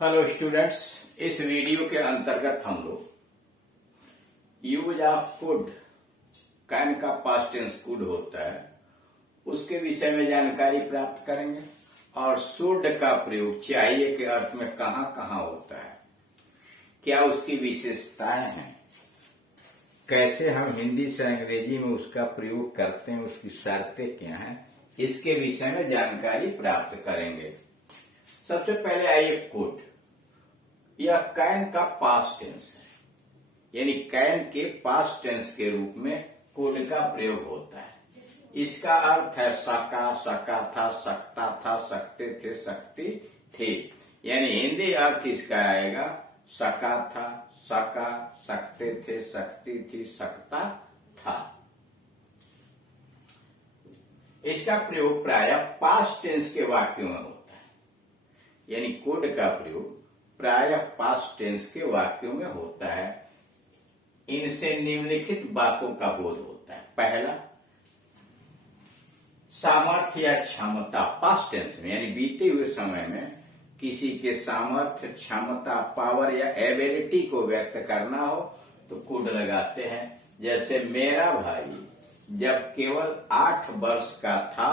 Hello students, इस video के अंतर्गत हम लोग यूज ऑफ कुड, कैन का पास्ट टेंस कुड होता है, उसके विषय में जानकारी प्राप्त करेंगे और शुड का प्रयोग चाहिए के अर्थ में कहां कहां होता है, क्या उसकी विशेषताएं हैं, कैसे हम हिंदी से अंग्रेजी में उसका प्रयोग करते हैं, उसकी शर्तें क्या हैं, इसके विषय में जानकारी प्राप्त करेंगे। सबसे पहले आइए कुड। यह कैन का पास्ट टेंस है, यानी कैन के पास्ट टेंस के रूप में कुड का प्रयोग होता है। इसका अर्थ है सका, सका था, सकता था, सकते थे, सकती थी। यानी हिंदी अर्थ इसका आएगा सका था, सका, सकते थे, सकती थी, सकता था। इसका प्रयोग प्रायः पास्ट टेंस के वाक्यों में होता है, यानी कुड का प्रयोग प्रायः पास्ट टेंस के वाक्यों में होता है। इनसे निम्नलिखित बातों का बोध होता है। पहला, सामर्थ्य या क्षमता पास्ट टेंस में, यानी बीते हुए समय में किसी के सामर्थ्य, क्षमता, पावर या एबिलिटी को व्यक्त करना हो तो कुड लगाते हैं। जैसे मेरा भाई जब केवल 8 वर्ष का था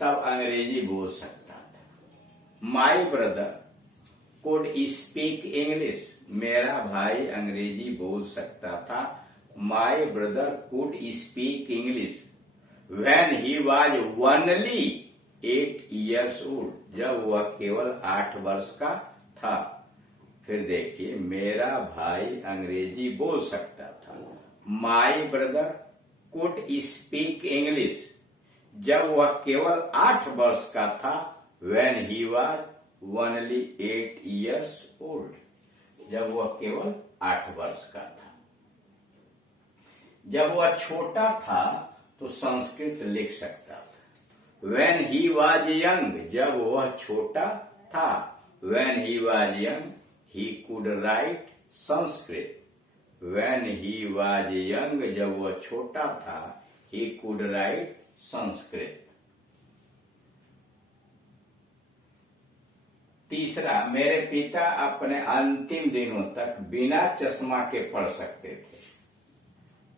तब अंग्रेजी बोल सकता था। My brother could speak English, मेरा भाई अंग्रेजी बोल सकता था। My brother could speak English when he was only 8 years old, जब वह केवल 8 वर्ष का था। फिर देखिए, मेरा भाई अंग्रेजी बोल सकता था। My brother could speak English जब वह केवल 8 वर्ष का था। When he was only 8 years old, जब वह केवल 8 वर्ष का था। जब वह छोटा था तो संस्कृत लिख सकता था। When he was young, जब वह छोटा था। When he was young, he could write Sanskrit. When he was young, जब वह छोटा था, he could write संस्कृत। तीसरा, मेरे पिता अपने अंतिम दिनों तक बिना चश्मा के पढ़ सकते थे।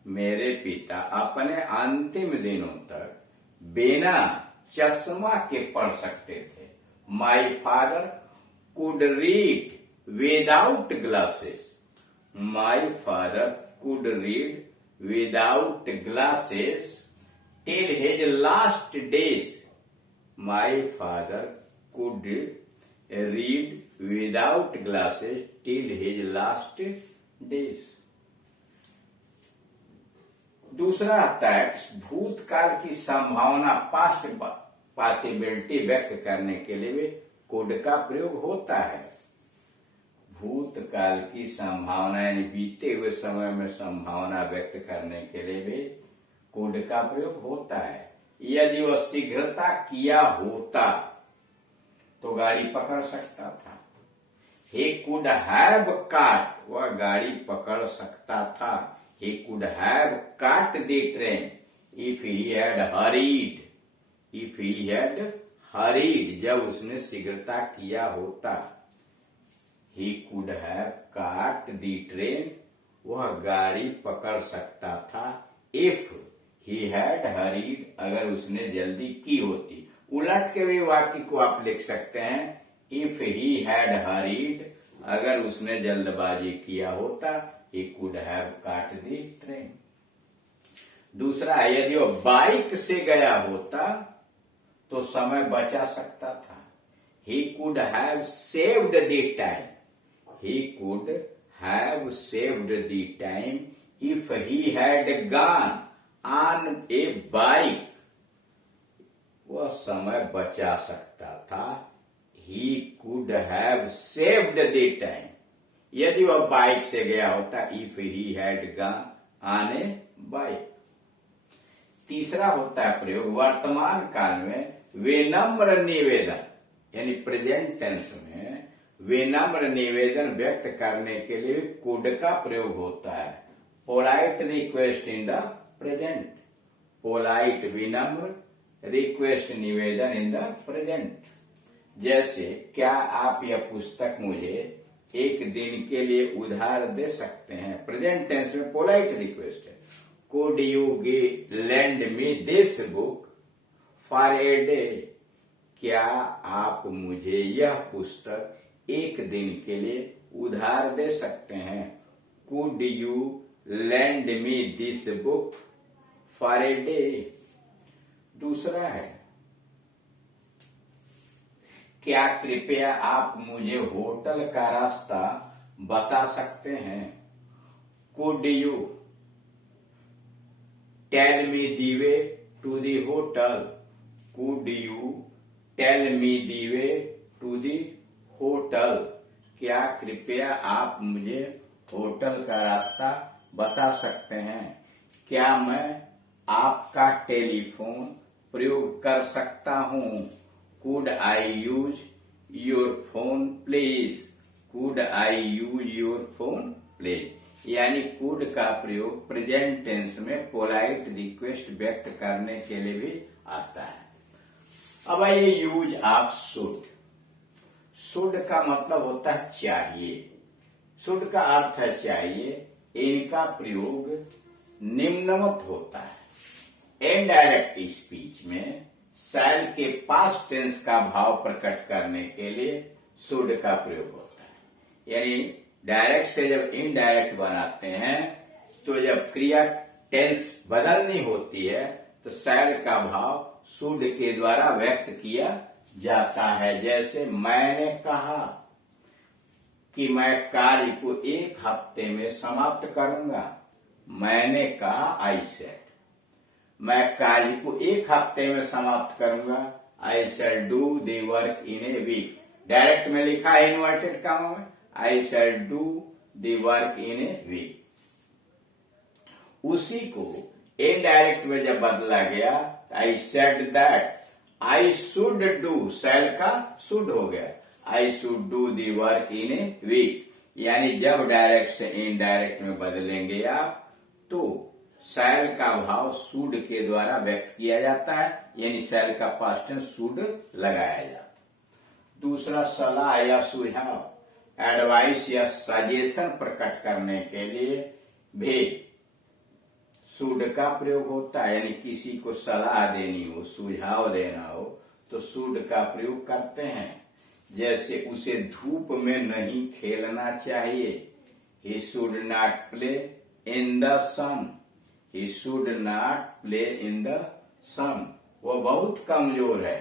मेरे पिता अपने अंतिम दिनों तक बिना चश्मा के पढ़ सकते थे। My father could read without glasses. My father could read without glasses till his last days. My father could read without glasses till his last days. दूसरा आता है, भूतकाल की संभावना, पास्ट पॉसिबिलिटी व्यक्त करने के लिए भी कुड का प्रयोग होता है। भूतकाल की संभावना यानी बीते हुए समय में संभावना व्यक्त करने के लिए भी कुड का प्रयोग होता है। यदि वह शीघ्रता किया होता तो गाड़ी पकड़ सकता था। He could have caught, वह गाड़ी पकड़ सकता था। He could have caught the train if he had hurried. If he had hurried, जब उसने शीघ्रता किया होता। He could have caught the train, वह गाड़ी पकड़ सकता था। If he had hurried, अगर उसने जल्दी की होती। उलट के भी वाक्य को आप लिख सकते हैं, इफ ही हैड हरीड, अगर उसने जल्दबाजी किया होता, ही कुड हैव काट दी ट्रेन। दूसरा, यदि वो बाइक से गया होता तो समय बचा सकता था। He could have saved the time. He could have saved the time if he had gone on A bike, वह समय बचा सकता था। He could have saved the time, यदि वह बाइक से गया होता। If he had gone on a bike। तीसरा होता है प्रयोग वर्तमान काल में विनम्र निवेदन, यानी प्रेजेंट टेंस में विनम्र निवेदन व्यक्त करने के लिए कुड का प्रयोग होता है। Polite request in the present. Polite विनम्र, रिक्वेस्ट निवेदन इन द प्रेजेंट। जैसे क्या आप यह पुस्तक मुझे एक दिन के लिए उधार दे सकते हैं। प्रेजेंट टेंस में पोलाइट रिक्वेस्ट है। Could you lend me this book for a day. क्या आप मुझे यह पुस्तक एक दिन के लिए उधार दे सकते हैं। Could you lend me this book for a day. दूसरा है, क्या कृपया आप मुझे होटल का रास्ता बता सकते हैं। Could you tell me the way to the hotel. Could you tell me the way to the hotel. क्या कृपया आप मुझे होटल का रास्ता बता सकते हैं। क्या मैं आपका टेलीफोन प्रयोग कर सकता हूं। Could I use your phone please. Could I use your phone please. यानी कुड का प्रयोग प्रेजेंट टेंस में पोलाइट रिक्वेस्ट व्यक्त करने के लिए भी आता है। अब आइए यूज ऑफ शुड। शुड का मतलब होता है चाहिए। शुड का अर्थ है चाहिए। इनका प्रयोग निम्नवत होता है। इनडायरेक्ट स्पीच में शैल के पास्ट टेंस का भाव प्रकट करने के लिए शुड का प्रयोग होता है। यानी डायरेक्ट से जब इनडायरेक्ट बनाते हैं तो जब क्रिया टेंस बदलनी होती है तो शैल का भाव शुड के द्वारा व्यक्त किया जाता है। जैसे मैंने कहा कि मैं कार्य को एक हफ्ते में समाप्त करूंगा। मैंने कहा आई सेड। मैं कार्य को एक हफ्ते में समाप्त करूंगा। I shall do the work in a week. Direct में लिखा है इन्वर्टेड कॉमा में I shall do the work in a week. उसी को इनडायरेक्ट में जब बदला गया I said that I should do. Shall का शुड हो गया। I should do the work in a week. यानी जब डायरेक्ट से इनडायरेक्ट में बदलेंगे आप तो शैल का भाव शुड के द्वारा व्यक्त किया जाता है। यानी शैल का पास्ट टेंस शुड लगाया जाता है। दूसरा सलाह या सुझाव एडवाइस या सजेशन प्रकट करने के लिए भी शुड का प्रयोग होता है। यानी किसी को सलाह देनी हो सुझाव देना हो तो शुड का प्रयोग करते हैं। जैसे उसे धूप में नहीं खेलना चाहिए। He should not play in the sun. He should not play in the sun. वो बहुत कमजोर है।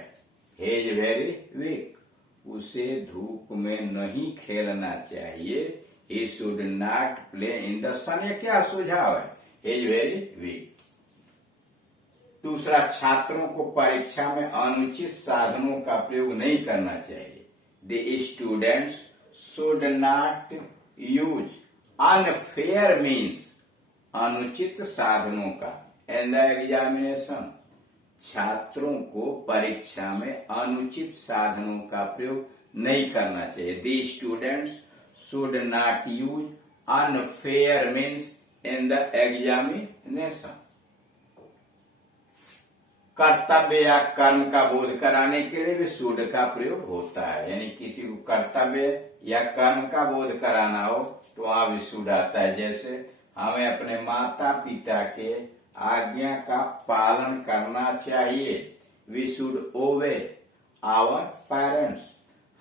He is very weak. उसे धूप में नहीं खेलना चाहिए। He should not play in the sun. ये क्या सुझाव है। He is very weak. दूसरा, छात्रों को परीक्षा में अनुचित साधनों का प्रयोग नहीं करना चाहिए। The students should not use unfair means। अनुचित साधनों का in the examination। छात्रों को परीक्षा में अनुचित साधनों का प्रयोग नहीं करना चाहिए। The students should not use unfair means in the examination। कर्तव्य या कर्म का बोध कराने के लिए भी शुड का प्रयोग होता है। यानी किसी को कर्तव्य या कर्म का बोध कराना हो तो वहां भी शुड आता है। जैसे हमें अपने माता पिता के आज्ञा का पालन करना चाहिए। We should obey our parents.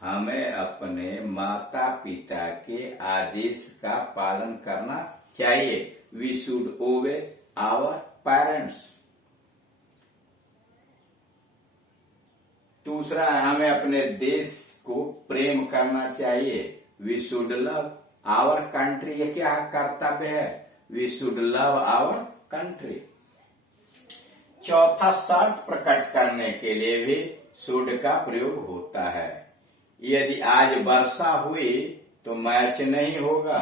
हमें अपने माता पिता के आदेश का पालन करना चाहिए। We should obey our parents. दूसरा, हमें अपने देश को प्रेम करना चाहिए। We should love our country. ये क्या कर्तव्य है। We should love our country. चौथा, शर्त प्रकट करने के लिए भी शुड का प्रयोग होता है। यदि आज वर्षा हुई तो मैच नहीं होगा।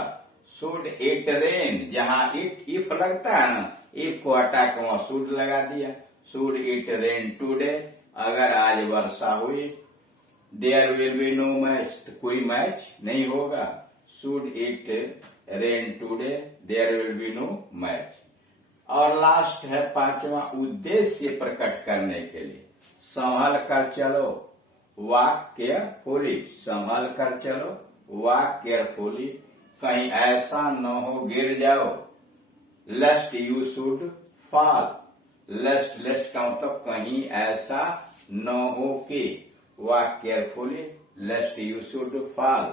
Should it rain. जहां इफ लगता है ना, इफ को हटा के वहां शुड लगा दिया। Should it rain today. अगर आज वर्षा हुई there will be no match. तो कोई मैच नहीं होगा। Should it rain today there will be no match. और लास्ट है पांचवा, उद्देश्य प्रकट करने के लिए संभल कर चलो। वॉक केयरफुली, संभल कर चलो, वॉक केयरफुली, कहीं ऐसा न हो गिर जाओ, लेस्ट यू शुड फॉल, लेस्ट लेस्ट का मतलब कहीं ऐसा न हो कि, walk carefully लेस्ट you should fall,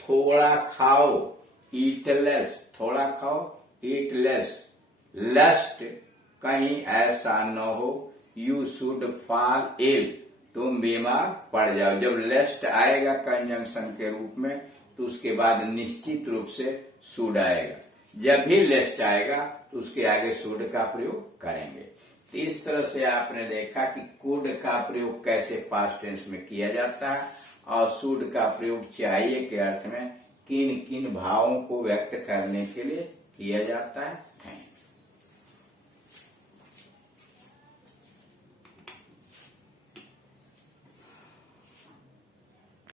थोड़ा खाओ, ईट लेस, थोड़ा खाओ, ईट लेस, लेस्ट कहीं ऐसा न हो, यू शुड फॉल इल, तुम बीमार पड़ जाओ। जब लेस्ट आएगा कंजंक्शन के रूप में तो उसके बाद निश्चित रूप से शुड आएगा। जब भी लेस्ट आएगा तो उसके आगे शुड का प्रयोग करेंगे। तो इस तरह से आपने देखा कि कुड का प्रयोग कैसे पास्ट टेंस में किया जाता है और शुड का प्रयोग चाहिए के अर्थ में किन किन भावों को व्यक्त करने के लिए किया जाता है।